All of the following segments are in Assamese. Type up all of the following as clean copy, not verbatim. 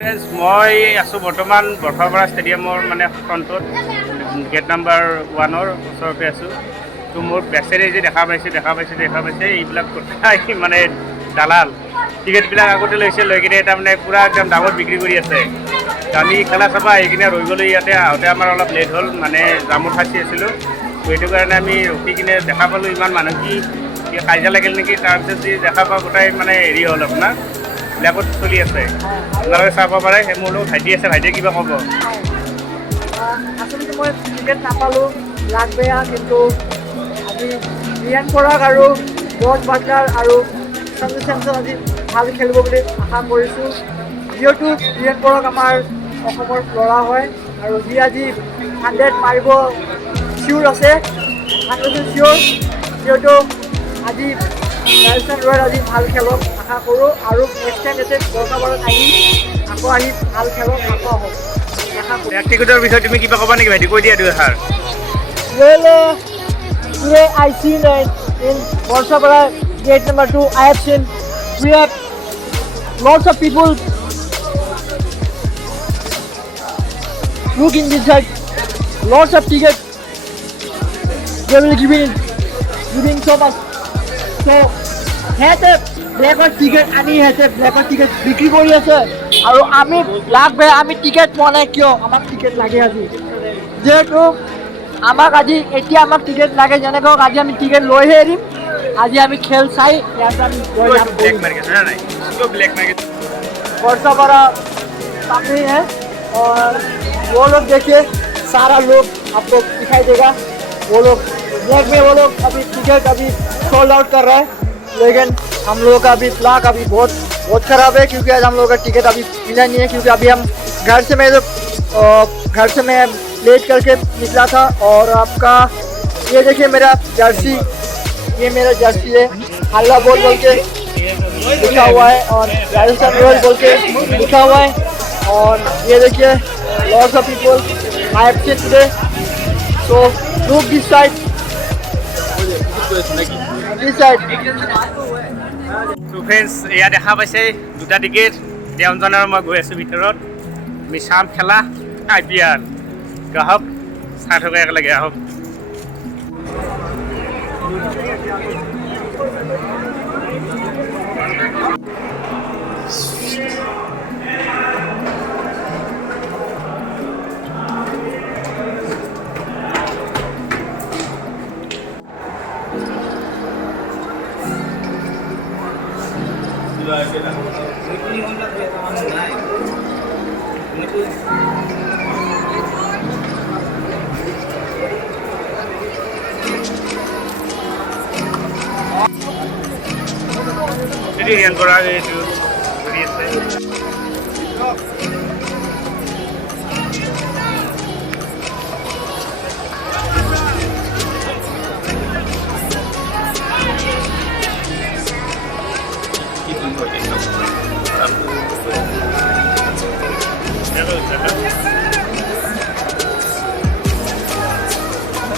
মই আছোঁ বৰ্তমান বৰষাপাৰা ষ্টেডিয়ামৰ মানে ফ্ৰণ্টত গেট নাম্বাৰ 1-ৰ ওচৰতে আছোঁ। তো মোৰ বেচেৰে যে দেখা পাইছে এইবিলাক কথাই মানে দালাল টিকেটবিলাক আগতে লৈ কিনে তাৰমানে পূৰা একদম দামত বিক্ৰী কৰি আছে। আমি খেলা চাব আহি কিনে ৰৈ গ'লোঁ ইয়াতে আহোঁতে আমাৰ অলপ লেট হ'ল, মানে জামত ফাঁচি আছিলোঁ। তো সেইটো কাৰণে আমি ৰখি কিনে দেখা পালোঁ ইমান মানুহ কি কাজিয়া লাগিল নেকি, তাৰপিছত যি দেখা পাওঁ গোটাই মানে হেৰি হ'ল আপোনাৰ ব্লেকত চলি আছে। আপোনালোকে চাব পাৰে মোৰ লগত ভাইটি আছে, ভাইটিয়ে কিবা ক'ব। আচলতে মই টিকেট নাপালোঁ, লাগ বেয়া, কিন্তু আজি ৰিয়ান পৰাগ আৰু বজ বাটলাৰ আৰু সঞ্জু চেমছন আজি ভাল খেলিব বুলি আশা কৰিছোঁ। যিহেতু ৰিয়ান পৰাগ আমাৰ অসমৰ ল'ৰা হয় আৰু সি আজি 100 মাৰিব চিয়'ৰ আছে, 100% চিয়'ৰ। যিহেতু আজি ৰাজস্থান ৰয়েল আজি ভাল খেলক আশা কৰোঁ আৰু নেক্সট টাইম যাতে বৰষাপাৰাত আকৌ আহি ভাল খেলক আকৌ আহক আশা কৰোঁ। ব্যক্তিগতৰ বিষয়ে তুমি কিবা ক'বা নেকি ভাইটি? কৈ দিয়া দুই এষাৰ। Well, today I seen in Barshapara gate number 2, I have seen we have lots of people looking inside, lots of tickets. They will giving so much. So, হেঁতে ব্লেকত টিকেট আনি ব্লেকত টিকেট বিক্ৰী কৰি আছে আৰু আমি লাগ বেয়া আমি টিকেট পোৱা নাই। কিয় আমাক টিকেট লাগে আজি? যিহেতু আমাক আজি এতিয়া আমাক টিকেট লাগে, যেনেকৈ আজি আমি টিকেট লৈহে এৰিম। আজি আমি খেল চাই ইয়াতে আমি बरसापारा सामने है और वो लोग देखिए सारा लोग आपको दिखाई देगा। वो लोग ब्लैक में वो लोग अभी टिकट अभी सोल्ड आउट कर रहा है, लेकिन हम लोगों का अभी प्लाक अभी बहुत ख़राब है, क्योंकि आज हम लोगों का टिकट अभी मिला नहीं है। क्योंकि अभी हम घर से मैं लेट करके निकला था। और आपका ये देखिए मेरा जर्सी, ये मेरा जर्सी है, हल्ला बोल के लिखा हुआ है और राजस्थान रॉयल बोल के लिखा हुआ है। और ये देखिए lots of people I have seen today, so look this side. তো ফ্ৰেণ্ডছ, এয়া দেখা পাইছে দুটা টিকেট দেওজন আৰু মই গৈ আছোঁ ভিতৰত। আমি চাম খেলা IPL। আহক চাই থকা একেলগে আহক। ৰিয়ান পৰাগ এইটো কৰি আছে।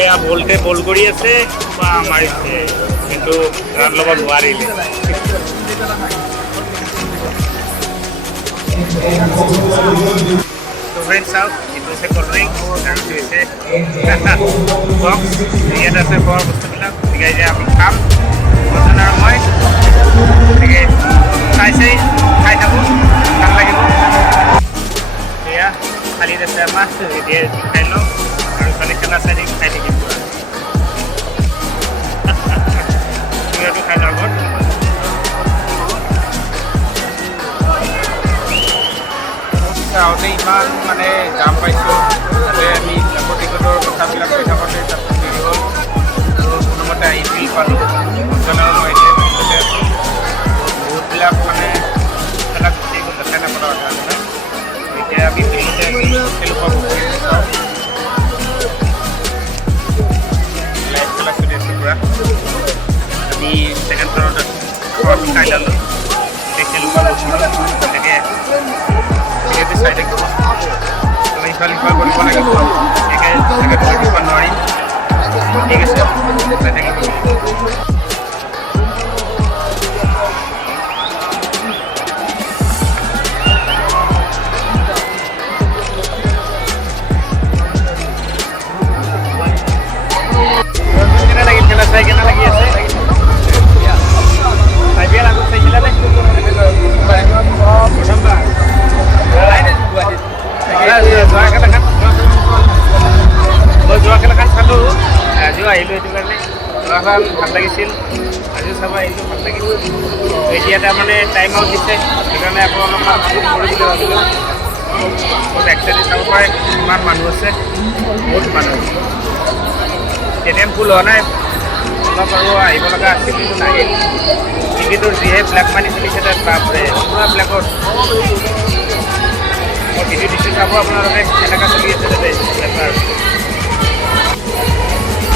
এয়া বলতে বল কৰি আছে বা মাৰিছে, কিন্তু ৰান ল'ব নোৱাৰিলে। তো ফ্ৰেণ্ডছ চাওক, এইটো হৈছে ক'ল্ড ড্ৰিংক আৰু এইটো হৈছে বক্স। ইয়াত আছে খোৱাৰ বস্তুবিলাক, গতিকে এতিয়া আমি খাম বৰ্তমান আৰু মই, গতিকে খাই থাকোঁ, ভাল লাগিব। এয়া খালী আছে আমাৰ, এতিয়া খাই লওঁ আৰু খালী খেলা চাই থাকি খাই থাকিম পুৰা। এইটো খাই লওঁ আগত। আহোঁতে ইমান মানে জাম পাইছোঁ, তাতে আমি টিকটৰ কথাবিলাক কৈ থাকোঁতে তাৰপিছত দেৰি হ'ল। কোনোমতে IPL পালোঁ, মই এতিয়া তাতে আছোঁ। বহুতবিলাক মানে খেলা গুচি গ'ল, দেখাই নাপালা কথা আছে। এতিয়া আমি ফিল্ডতে খেলুৱা চাওঁ, লাইভ খেলা চলি আছে পূৰা। আমি ছেকেণ্ড ফ্ল'ৰত খাই ল'লোঁ, খেলুৱা তেনেকৈ চাই থাকিব। ইফাল সিফাল কৰিব লাগিব, দিব নোৱাৰিম। ঠিক আছে, চাই থাকিব। খেলাখন ভাল লাগিছিল, আজিও চাব আহিলোঁ, ভাল লাগিল। এতিয়া তাৰমানে টাইম আউট দিছে, সেইকাৰণে আকৌ অলপমান কৰি দিলোঁ ভাবিলোঁ। বেক চাইডে চাব পাৰে কিমান মানুহ আছে, বহুত মানুহ। ষ্টেডিয়াম ফুল হোৱা নাই, অলপ আৰু আহিব লগা আছিল কিন্তু নাহিল। টিকেটৰ যিহে ব্লেক মানি চলিছে তাত বাপৰে পুৰা ব্লেকত। মই ভিডিঅ' দিছোঁ চাব আপোনালোকে কেনেকৈ চলি আছে তাতে বেপাৰ।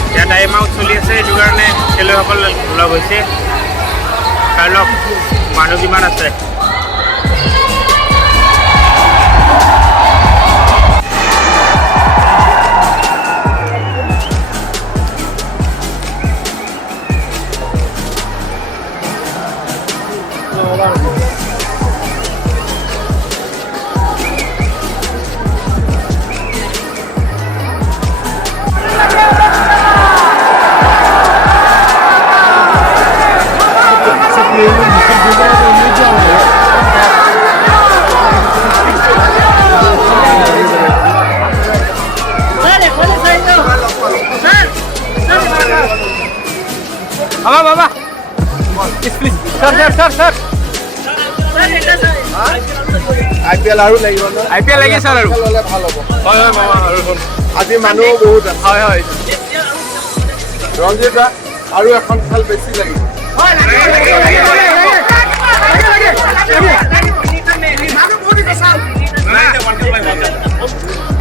এতিয়া টাইম আউট চলি আছে, সেইটো কাৰণে খেলুৱৈসকল লগ হৈছে। চাই লওক মানুহ কিমান আছে। বাবা স্যাৰ IPL আৰু লাগিব ন? IPL লাগে স্যাৰ আৰু হ'লে ভাল হ'ব। হয় হয় মামা আৰু আজি মানুহ বহুত আছে। হয় হয় ৰঞ্জিত দা আৰু এখন খেল বেছি লাগিব।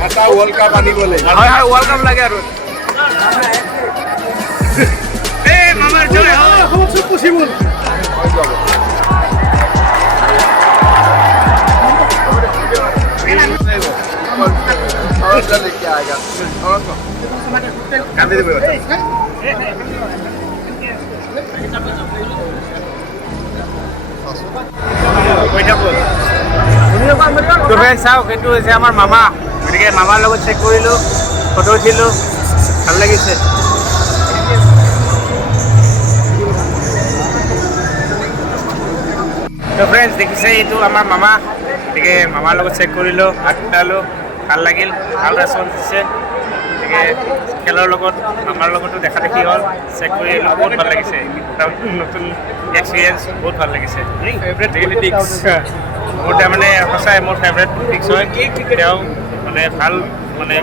এটা ৱৰ্ল্ড কাপ আনিব লাগিব। হয় হয় ৱৰ্ল্ড কাপ লাগে আৰু মামাৰ জয় পচিবল হৈ যাব। लेके आएगा कांदे देबे চাওক এইটো হৈছে আমাৰ মামা, গতিকে মামাৰ লগত চেক কৰিলোঁ, ফটো উঠিলোঁ, ভাল লাগিছে। তো ফ্ৰেণ্ডছ দেখিছে এইটো আমাৰ মামা, গতিকে মামাৰ লগত চেক কৰিলোঁ, হাত উঠালোঁ, ভাল লাগিল, ভাল ৰেচপঞ্চ দিছে। গতিকে খেলৰ লগত মামাৰ লগতো দেখা দেখি হ'ল, চেক কৰি আহিলোঁ, বহুত ভাল লাগিছে। নতুন এক্সপিৰিয়েঞ্চ, বহুত ভাল লাগিছে। ফেভৰেট পলিটিক্স মোৰ তাৰমানে সঁচাই মোৰ ফেভৰেট পলিটিক্স হয়। তেওঁ মানে ভাল মানে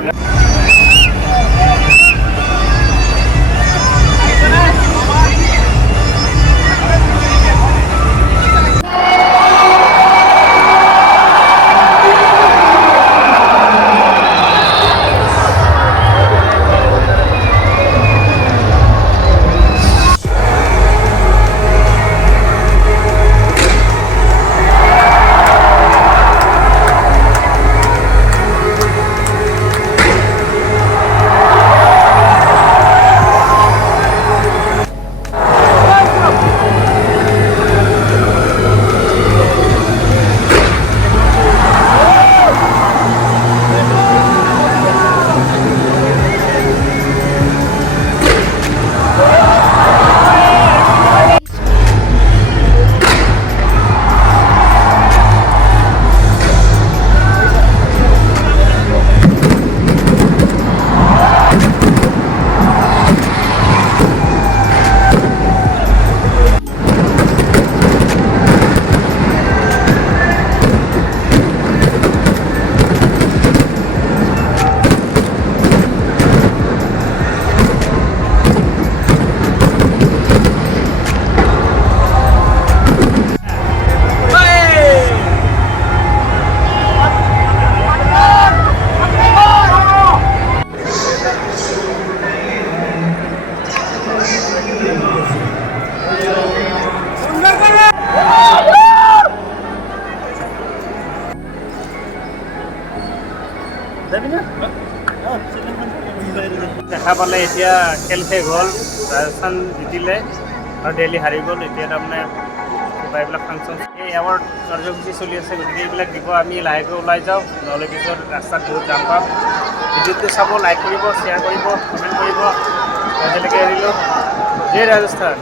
দেখা পালে এতিয়া খেল শেষ হ'ল, ৰাজস্থান জিতিলে আৰু দিল্লী হাৰি গ'ল। এতিয়া তাৰমানে কিবা এইবিলাক ফাংচন এই এৱাৰ্ড কাৰ্যসূচী চলি আছে, গতিকে এইবিলাক দিব। আমি লাহেকৈ ওলাই যাওঁ, নহ'লে পিছত ৰাস্তাত বহুত জাম পাম। ভিডিঅ'টো চাব, লাইক কৰিব, শ্বেয়াৰ কৰিব, কমেণ্ট কৰিব। আজিলৈকে এৰিলোঁ, জয় ৰাজস্থান।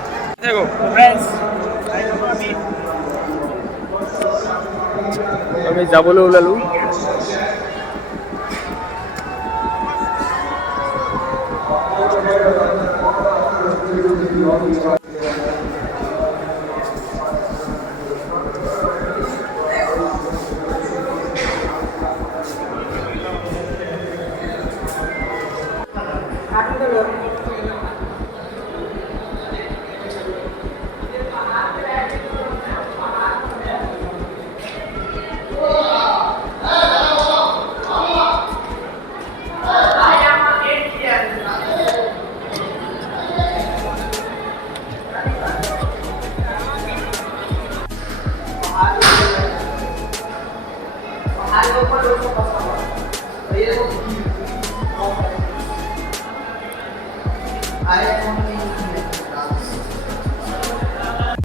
আমি যাবলৈ ওলালোঁ। I